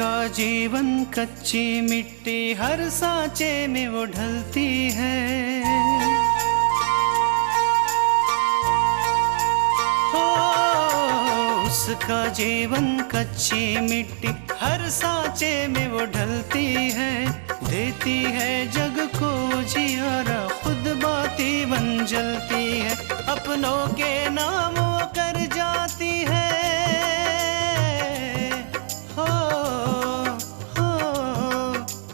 उसका जीवन कच्ची मिट्टी हर सांचे में वो ढलती है। हो उसका जीवन कच्ची मिट्टी हर सांचे में वो ढलती है। देती है जग को जियारा, खुद बाती बन जलती है। अपनों के नाम वो कर जाती है।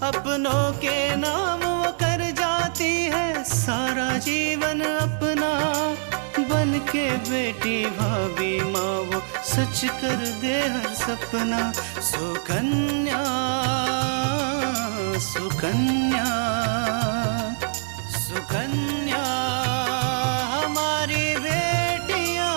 अपनों के नाम वो कर जाती है। सारा जीवन अपना बन के बेटी भाभी माँ वो सच कर दे हर सपना। सुकन्या सुकन्या सुकन्या हमारी बेटियाँ।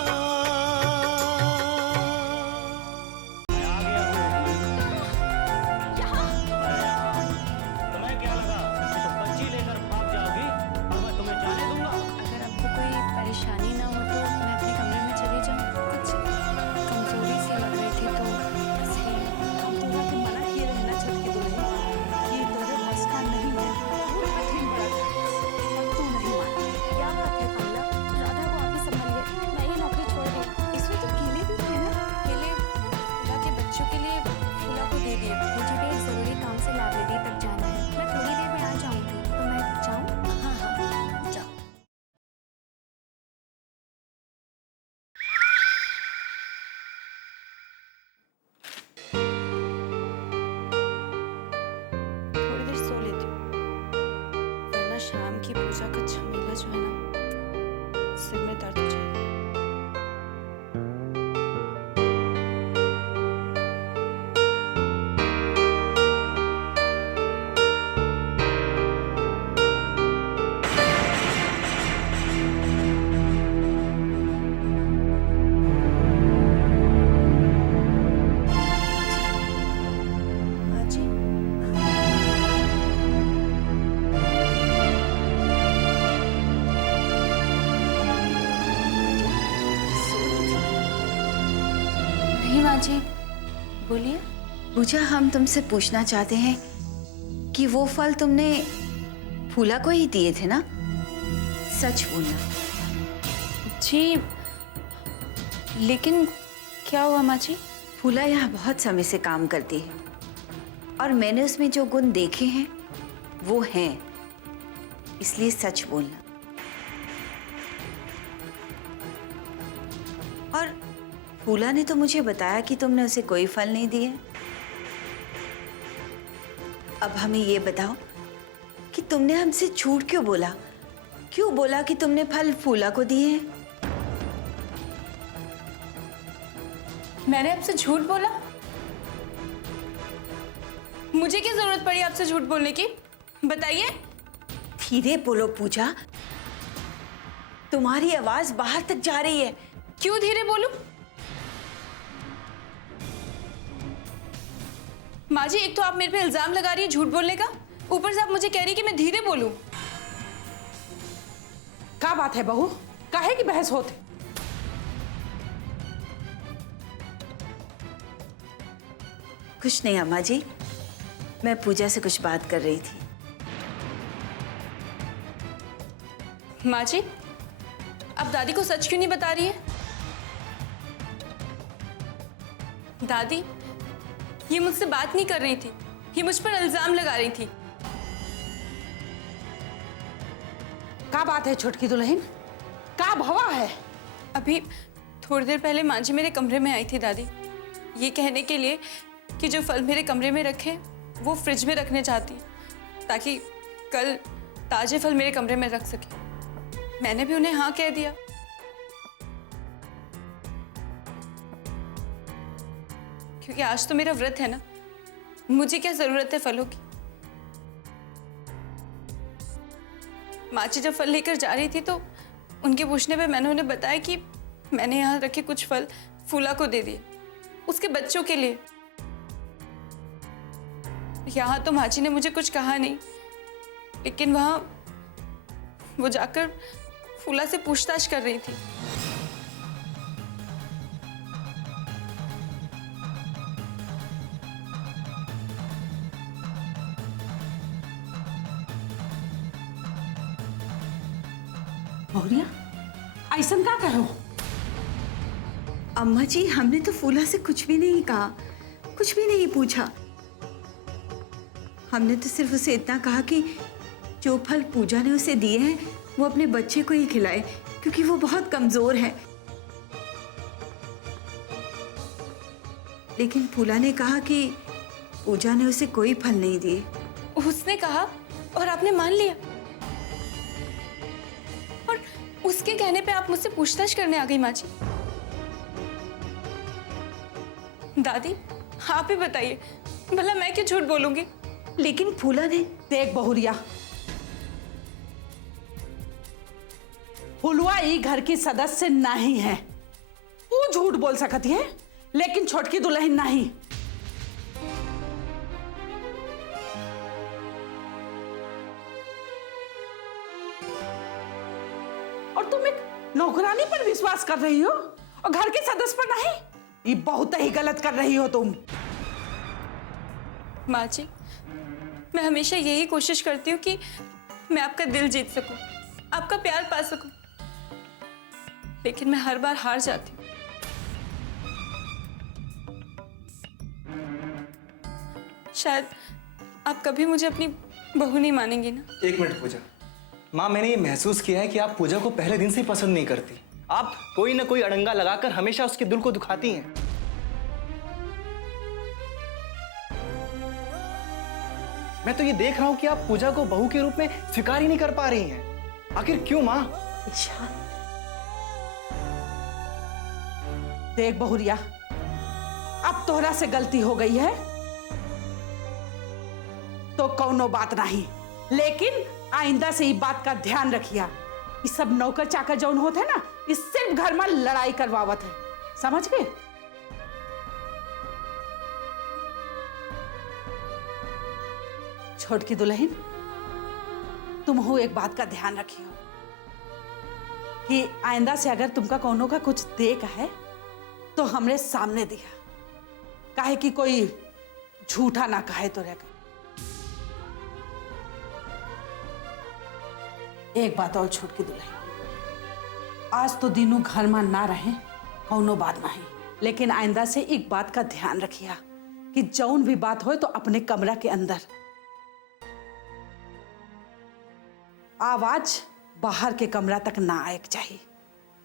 तुम्हें क्या लगा कि तुम बच्ची लेकर भाग जाओगी और मैं तुम्हें जाने दूंगा? अगर आपको कोई परेशानी ना हो तो मैं अपने कमरे में चली जाऊँ। कुछ कमजोरी सी लग रही थी तो इसलिए। हम तो आपको मना किए रहे ना छत की दुल्हन, ये तेरे बस का नहीं है, वो कठिन पड़ा था, पर तू नहीं मानी। क्या बात है कमला, राधा को आप ही संभालिए, मैं ये नौकरी छोड़ रही। इसमें तो केले भी थे ना। केले फूला के बच्चों के लिए फूला को दे दिए। मुझे भी एक ज़रूरी काम से लाइब्रेरी तक जाना है। मैं थोड़ी देर में आ जाऊँगी, तो मैं जाऊँ? हाँ हाँ जाओ। थोड़ी देर सो लेती हूँ, वरना शाम की पूजा का झमेला जो है ना, सिर में दर्द हो जाएगा। जी नहीं माँ जी, बोलिए। पूजा, हम तुमसे पूछना चाहते हैं कि वो फल तुमने फूला को ही दिए थे ना? सच बोलना। जी लेकिन क्या हुआ माँ जी? फूला यहाँ बहुत समय से काम करती है और मैंने उसमें जो गुण देखे हैं वो हैं, इसलिए सच बोलना। और फूला ने तो मुझे बताया कि तुमने उसे कोई फल नहीं दिए। अब हमें ये बताओ कि तुमने हमसे झूठ क्यों बोला? क्यों बोला कि तुमने फल फूला को दिए हैं? मैंने आपसे झूठ बोला? मुझे क्या जरूरत पड़ी आपसे झूठ बोलने की? बताइए। धीरे बोलो पूजा, तुम्हारी आवाज बाहर तक जा रही है। क्यों धीरे बोलूं? माँ जी, एक तो आप मेरे पे इल्जाम लगा रही है झूठ बोलने का, ऊपर से आप मुझे कह रही है कि मैं धीरे बोलूं। क्या बात है बहू, काहे की बहस होते? कुछ नहीं अम्मा जी, मैं पूजा से कुछ बात कर रही थी। माँ जी, आप दादी को सच क्यों नहीं बता रही है? दादी, ये मुझसे बात नहीं कर रही थी, ये मुझ पर इल्जाम लगा रही थी। क्या बात है छोटकी दुल्हन, क्या भवा है? अभी थोड़ी देर पहले माँ जी मेरे कमरे में आई थी दादी, ये कहने के लिए कि जो फल मेरे कमरे में रखे वो फ्रिज में रखने चाहती, ताकि कल ताजे फल मेरे कमरे में रख सके। मैंने भी उन्हें हाँ कह दिया। क्योंकि आज तो मेरा व्रत है ना, मुझे क्या जरूरत है फलों की। माँ जी जब फल लेकर जा रही थी तो उनके पूछने पे मैंने उन्हें बताया कि मैंने यहाँ रखे कुछ फल फूला को दे दिए, उसके बच्चों के लिए। यहाँ तो माँ जी ने मुझे कुछ कहा नहीं, लेकिन वहाँ वो जाकर फूला से पूछताछ कर रही थी। बहुरिया ऐसा का कहो? अम्मा जी, हमने तो फूला से कुछ भी नहीं कहा, कुछ भी नहीं पूछा। हमने तो सिर्फ उसे इतना कहा कि जो फल पूजा ने उसे दिए हैं वो अपने बच्चे को ही खिलाए, क्योंकि वो बहुत कमजोर है। लेकिन फूला ने कहा कि पूजा ने उसे कोई फल नहीं दिए। उसने कहा और आपने मान लिया, और उसके कहने पे आप मुझसे पूछताछ करने आ गई माँ जी। दादी, आप ही बताइए, भला मैं क्यों झूठ बोलूंगी? लेकिन फूला ने। देख बहुरिया, फुलवा ई घर की सदस्य नहीं है। वो झूठ बोल सकती है, लेकिन छोटकी दुल्हन नहीं। और तुम एक नौकरानी पर विश्वास कर रही हो और घर के सदस्य पर नहीं? ये बहुत ही गलत कर रही हो तुम। माँ जी, मैं हमेशा यही कोशिश करती हूँ कि मैं आपका दिल जीत सकूं, आपका प्यार पा सकूं, लेकिन मैं हर बार हार जाती हूँ। शायद आप कभी मुझे अपनी बहू नहीं मानेंगी ना? एक मिनट पूजा, माँ, मैंने ये महसूस किया है कि आप पूजा को पहले दिन से ही पसंद नहीं करती। आप कोई ना कोई अड़ंगा लगाकर हमेशा उसके दिल को दुखाती हैं। मैं तो ये देख रहा हूं कि आप पूजा को बहू के रूप में स्वीकार ही नहीं कर पा रही हैं। आखिर क्यों माँ? देख बहुरिया, अब तोहरा से गलती हो गई है तो कौनो बात नहीं, लेकिन आइंदा से ये बात का ध्यान रखिया। ये सब नौकर चाकर जौन होते है ना, ये सिर्फ घर में लड़ाई करवावत है, समझ गए? छोटकी दुल्हन, तुम हो एक बात का ध्यान रखियो कि आइंदा से अगर तुमका कौनो का कुछ देख है तो हमरे सामने दिया, काहे कि कोई झूठा ना कहे तो रहेगा। एक बात और छोटकी दुल्हन, आज तो दिनों घर में ना रहे कौनो बात नहीं, लेकिन आइंदा से एक बात का ध्यान रखिया कि जौन भी बात हो तो अपने कमरा के अंदर, आवाज बाहर के कमरा तक ना आए चाहिए,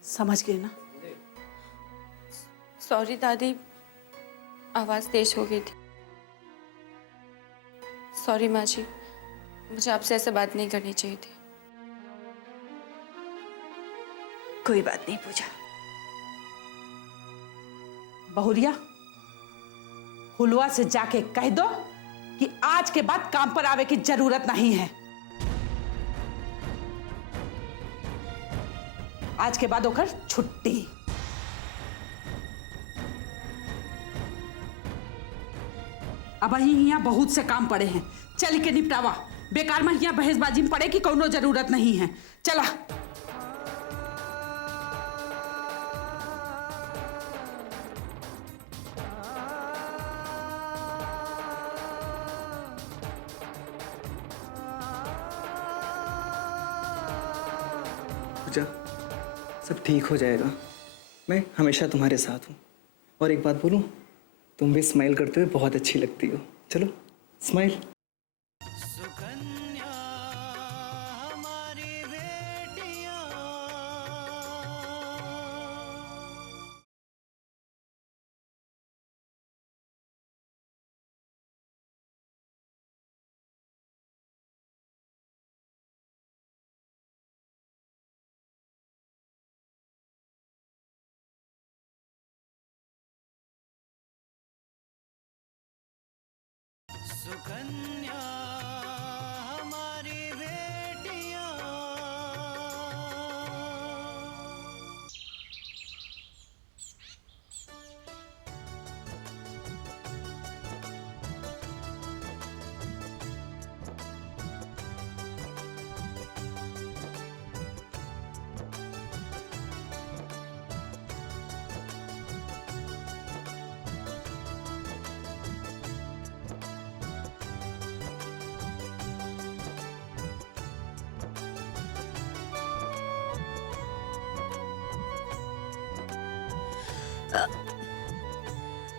समझ गए ना? सॉरी दादी, आवाज तेज हो गई थी। सॉरी माँ जी, मुझे आपसे ऐसे बात नहीं करनी चाहिए थी। कोई बात नहीं पूजा। बहुरिया, हुलवा से जाके कह दो कि आज के बाद काम पर आवे की जरूरत नहीं है। आज के बाद होकर छुट्टी। अब यहाँ बहुत से काम पड़े हैं, चल के निपटावा। बेकार में यहाँ बहसबाजी में पड़े की कोनो जरूरत नहीं है। चला। पूजा, सब ठीक हो जाएगा। मैं हमेशा तुम्हारे साथ हूँ। और एक बात बोलूँ, तुम भी स्माइल करते हुए बहुत अच्छी लगती हो। चलो स्माइल। सुकन्या हमारी बेटियां। सुकन्या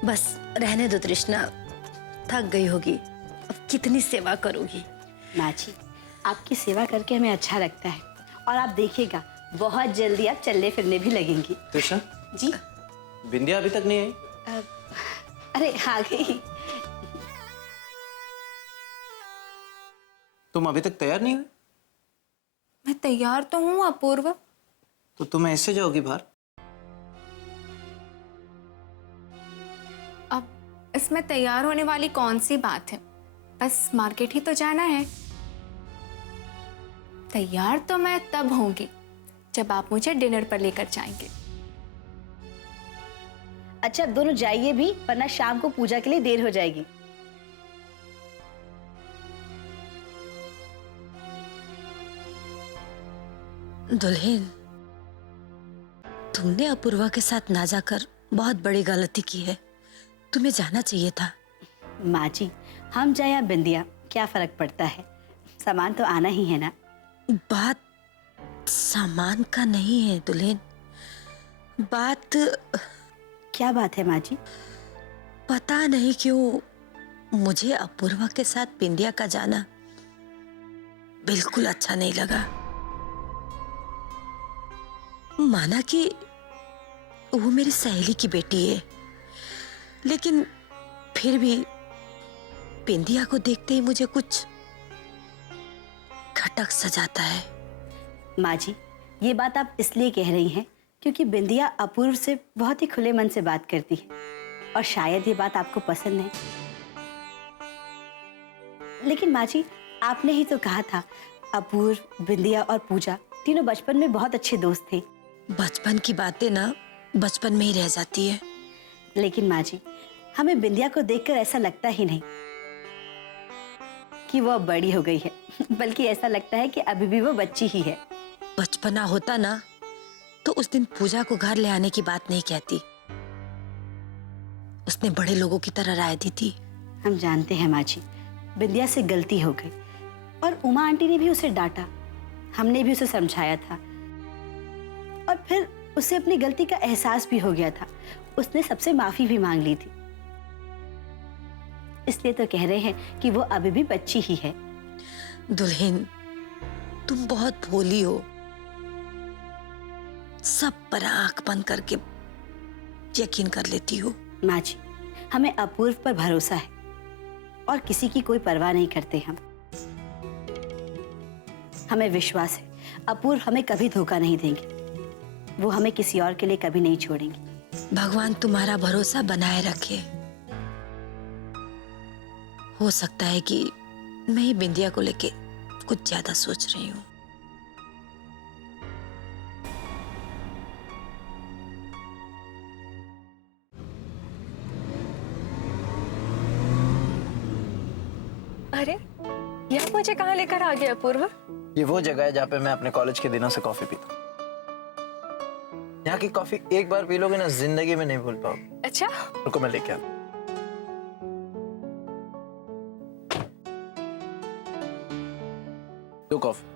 बस रहने दो तृष्णा, थक गई होगी, अब कितनी सेवा करोगी। माँ जी, आपकी सेवा करके हमें अच्छा लगता है और आप देखिएगा बहुत जल्दी आप चलने फिरने भी लगेंगी। तृष्णा, जी बिंदिया अभी तक नहीं आई? अरे आ गई। तुम अभी तक तैयार नहीं हुई? मैं तैयार तो हूँ अपूर्व। तो तुम ऐसे जाओगी बाहर? अब इसमें तैयार होने वाली कौन सी बात है, बस मार्केट ही तो जाना है। तैयार तो मैं तब होंगी जब आप मुझे डिनर पर लेकर जाएंगे। अच्छा अब दोनों जाइए भी, वरना शाम को पूजा के लिए देर हो जाएगी। दुल्हन, तुमने अपूर्वा के साथ ना जाकर बहुत बड़ी गलती की है, तुम्हें जाना चाहिए था। माँ जी, हम जाए या बिंदिया क्या फर्क पड़ता है, सामान तो आना ही है ना। बात सामान का नहीं है दुल्हन, बात क्या बात है माँ जी? पता नहीं क्यों मुझे अपूर्वा के साथ बिंदिया का जाना बिल्कुल अच्छा नहीं लगा। माना कि वो मेरी सहेली की बेटी है, लेकिन फिर भी बिंदिया को देखते ही मुझे कुछ खटक सा जाता है। माँ जी, ये बात आप इसलिए कह रही हैं क्योंकि बिंदिया अपूर्व से बहुत ही खुले मन से बात करती है और शायद ये बात आपको पसंद है। लेकिन माँ जी, आपने ही तो कहा था अपूर्व, बिंदिया और पूजा तीनों बचपन में बहुत अच्छे दोस्त थे। बचपन की बातें ना बचपन में ही रह जाती है। लेकिन माँ जी, हमें बिंदिया को देखकर ऐसा लगता ही नहीं कि वो अब बड़ी हो गई है, बल्कि ऐसा लगता है कि अभी भी वो बच्ची ही है। बचपना होता ना तो उस दिन पूजा को घर ले आने की बात नहीं कहती, उसने बड़े लोगों की तरह राय दी थी। हम जानते हैं माँ जी, बिंदिया से गलती हो गई और उमा आंटी ने भी उसे डांटा, हमने भी उसे समझाया था और फिर उसे अपनी गलती का एहसास भी हो गया था। उसने सबसे माफी भी मांग ली थी। इसलिए तो कह रहे हैं कि वो अभी भी बच्ची ही है। दुल्हन, तुम बहुत भोली हो, सब पर आंख बंद करके यकीन कर लेती हो। माँ जी, हमें अपूर्व पर भरोसा है और किसी की कोई परवाह नहीं करते हम। हमें विश्वास है अपूर्व हमें कभी धोखा नहीं देंगे, वो हमें किसी और के लिए कभी नहीं छोड़ेंगे। भगवान तुम्हारा भरोसा बनाए रखे। हो सकता है कि मैं ही बिंदिया को लेके कुछ ज्यादा सोच रही हूँ। अरे ये आप मुझे कहाँ लेकर आ गए अपूर्व? ये वो जगह है जहाँ पे मैं अपने कॉलेज के दिनों से कॉफी पीता हूँ। यहाँ की कॉफी एक बार पी लोगे ना, जिंदगी में नहीं भूल पाओगे। अच्छा, रुको मैं लेके आता। दो कॉफी।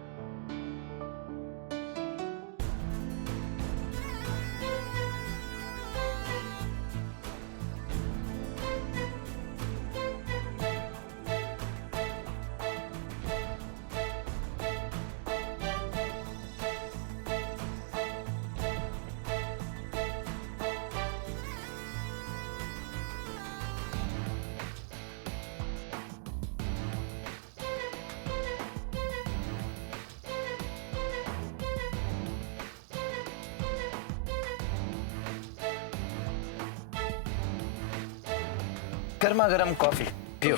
गर्मा गर्म कॉफी पियो।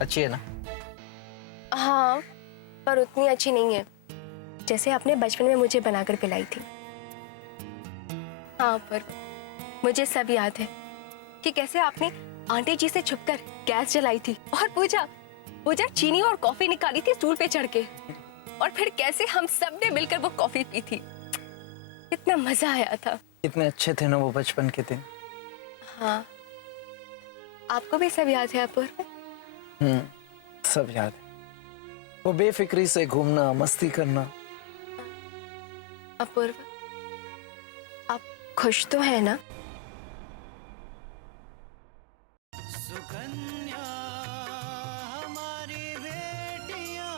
अच्छी है ना? हाँ, पर उतनी अच्छी नहीं है जैसे आपने बचपन में मुझे बनाकर पिलाई थी। हाँ, पर मुझे सब याद है कि कैसे आपने आंटी जी से छुपकर गैस जलाई थी और पूजा चीनी और कॉफी निकाली थी स्टूल पे चढ़ के, और फिर कैसे हम सब ने मिलकर वो कॉफी पी थी। कितना मजा आया था। कितने अच्छे थे ना वो बचपन के दिन। हाँ, आपको भी सब याद है अपूर्व? सब याद है। वो बेफिक्री से घूमना, मस्ती करना। अपूर्व, खुश तो है ना? सुकन्या हमारी बेटियां।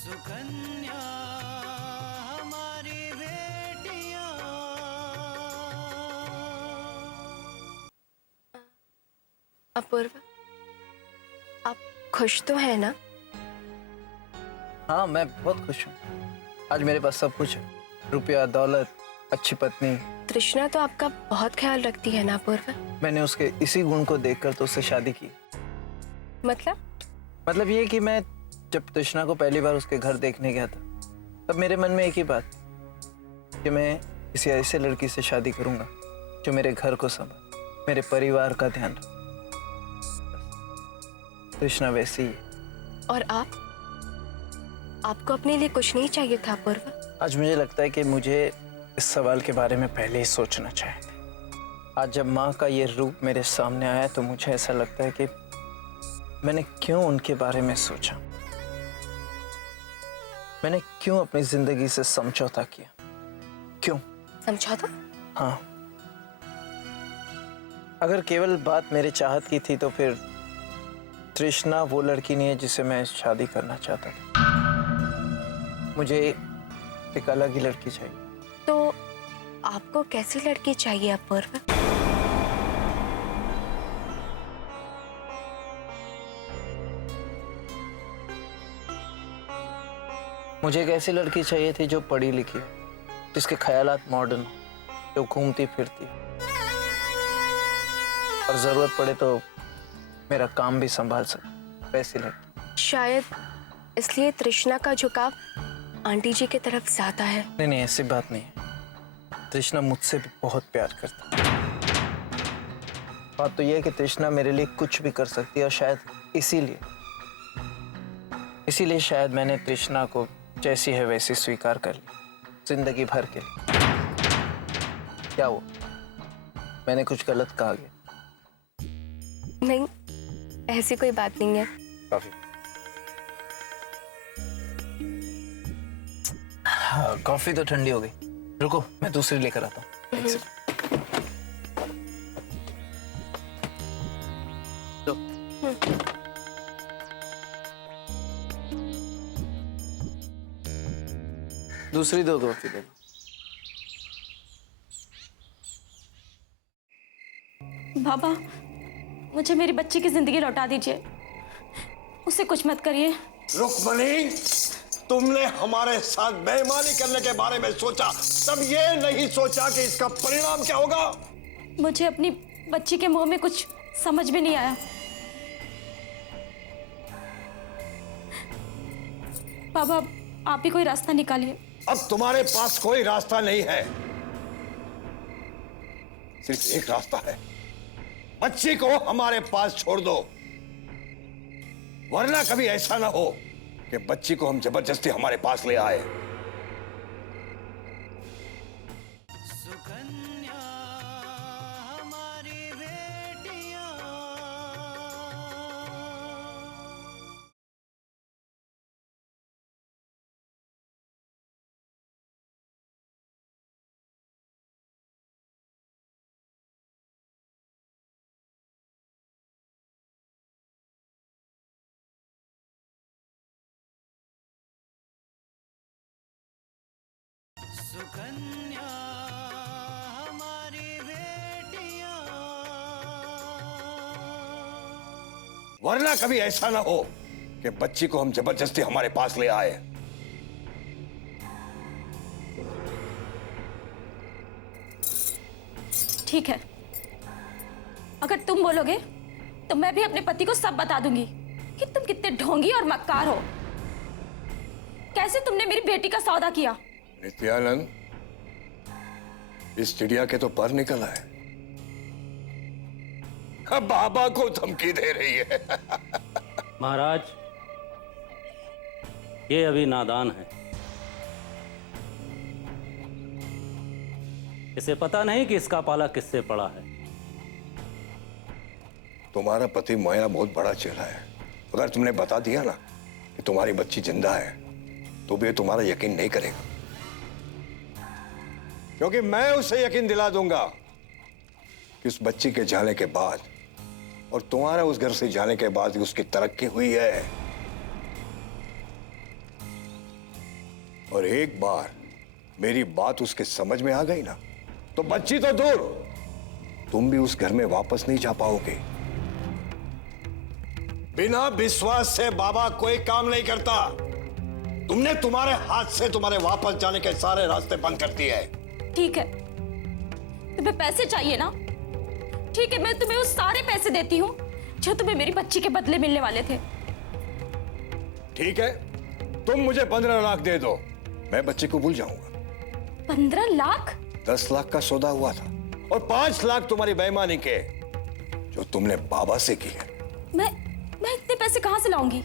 सुकन्या हमारी बेटियां। अपूर्वा, आप खुश तो है ना? हाँ, मैं बहुत खुश हूँ। आज मेरे पास सब कुछ है, रुपया, दौलत, अच्छी पत्नी। तृष्णा तो आपका बहुत ख्याल रखती है ना अपूर्वा? मैंने उसके इसी गुण को देखकर तो उससे शादी की। मतलब ये कि मैं जब तृष्णा को पहली बार उसके घर देखने गया था, तब मेरे मन में एक ही बात कि मैं किसी ऐसे लड़की से शादी करूंगा जो मेरे घर को संभाले, मेरे परिवार का ध्यान रखे। तृष्णा वैसी है। और आपको अपने लिए कुछ नहीं चाहिए था अपूर्वा? आज मुझे लगता है कि मुझे इस सवाल के बारे में पहले ही सोचना चाहिए था। आज जब माँ का ये रूप मेरे सामने आया तो मुझे ऐसा लगता है कि मैंने क्यों उनके बारे में सोचा, मैंने क्यों अपनी जिंदगी से समझौता किया, क्यों समझौता? हाँ, अगर केवल बात मेरे चाहत की थी तो फिर तृष्णा वो लड़की नहीं है जिसे मैं शादी करना चाहता था। मुझे एक अलग ही लड़की चाहिए। तो आपको कैसी लड़की चाहिए अपूर्वा? मुझे एक ऐसी लड़की चाहिए थी जो पढ़ी लिखी हो, जिसके ख्यालात मॉडर्न हो, जो घूमती फिरती हो और जरूरत पड़े तो मेरा काम भी संभाल सके, वैसी लड़की। शायद इसलिए तृष्णा का झुकाव आंटी जी की तरफ ज्यादा है। नहीं, ऐसी बात नहीं है। तृष्णा मुझसे भी बहुत प्यार करती है। बात तो यह है कि तृष्णा मेरे लिए कुछ भी कर सकती है और शायद इसीलिए शायद मैंने तृष्णा को जैसी है वैसी स्वीकार कर ली, जिंदगी भर के लिए। क्या हुआ, मैंने कुछ गलत कहा गया? नहीं, ऐसी कोई बात नहीं है। कॉफी। हाँ, कॉफी तो ठंडी हो गई, रुको मैं दूसरी लेकर आता हूँ। एक सेकंड। दो। दूसरी दो कॉफी दे दो। बाबा, मुझे मेरी बच्ची की जिंदगी लौटा दीजिए, उसे कुछ मत करिए। रुक्मणी, तुमने हमारे साथ बेईमानी करने के बारे में सोचा, तब ये नहीं सोचा कि इसका परिणाम क्या होगा। मुझे अपनी बच्ची के मुंह में कुछ समझ में नहीं आया। बाबा, आप ही कोई रास्ता निकालिए। अब तुम्हारे पास कोई रास्ता नहीं है, सिर्फ एक रास्ता है। बच्ची को हमारे पास छोड़ दो, वरना कभी ऐसा ना हो कि बच्ची को हम जबरदस्ती हमारे पास ले आए। सुकन्या हमारी बेटियां। सुकन्या हमारी बेटियां। वरना कभी ऐसा ना हो कि बच्ची को हम जबरदस्ती हमारे पास ले आए। ठीक है, अगर तुम बोलोगे तो मैं भी अपने पति को सब बता दूंगी कि तुम कितने ढोंगी और मक्कार हो। कैसे तुमने मेरी बेटी का सौदा किया। नित्यानंद, इस चिड़िया के तो पर निकल आए, अब बाबा को धमकी दे रही है। महाराज, ये अभी नादान है। इसे पता नहीं कि इसका पाला किससे पड़ा है। तुम्हारा पति मोया बहुत बड़ा चेहरा है। अगर तुमने बता दिया ना कि तुम्हारी बच्ची जिंदा है तो भी तुम्हारा यकीन नहीं करेगा, क्योंकि मैं उसे यकीन दिला दूंगा कि उस बच्ची के जाने के बाद और तुम्हारा उस घर से जाने के बाद उसकी तरक्की हुई है। और एक बार मेरी बात उसके समझ में आ गई ना तो बच्ची तो दूर, तुम भी उस घर में वापस नहीं जा पाओगे। बिना विश्वास से बाबा कोई काम नहीं करता। तुमने तुम्हारे हाथ से तुम्हारे वापस जाने के सारे रास्ते बंद कर दिए हैं। ठीक है, तुम्हें पैसे चाहिए ना? ठीक है, मैं तुम्हें वो सारे पैसे देती हूँ जो तुम्हें मेरी बच्ची के बदले मिलने वाले थे। ठीक है, तुम मुझे 15 लाख दे दो, मैं बच्ची को भूल जाऊंगा। 15 लाख? 10 लाख का सौदा हुआ था और 5 लाख तुम्हारी बेईमानी के जो तुमने बाबा से की है। मैं इतने पैसे कहां से लाऊंगी?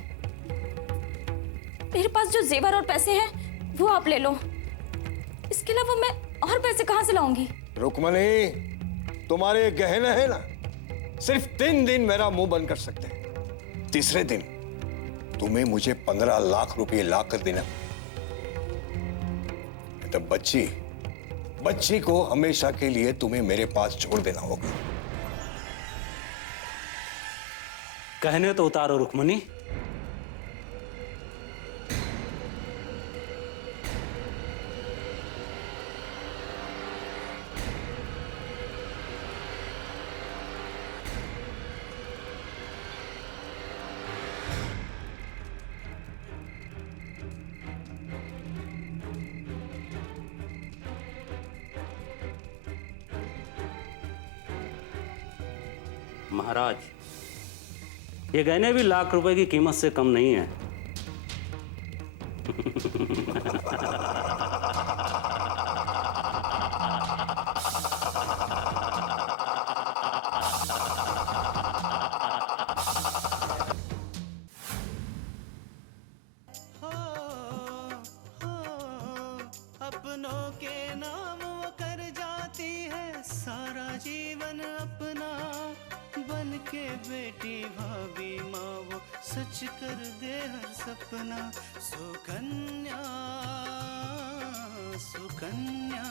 मेरे पास जो जेवर और पैसे हैं वो आप ले लो। इसके अलावा मैं और पैसे कहां से लाऊंगी? रुक्मणी, तुम्हारे गहने हैं ना, सिर्फ 3 दिन मेरा मुंह बंद कर सकते हैं। तीसरे दिन तुम्हें मुझे 15 लाख रुपए ला कर देना। तब बच्ची को हमेशा के लिए तुम्हें मेरे पास छोड़ देना होगा। कहने तो उतारो रुक्मणी। महाराज, ये गहने भी लाख रुपए की कीमत से कम नहीं है। अपनों के नाम वो कर जाती है सारा जीवन अपना, बन के बेटी भाभी माँ वो सच कर दे हर सपना। सुकन्या सुकन्या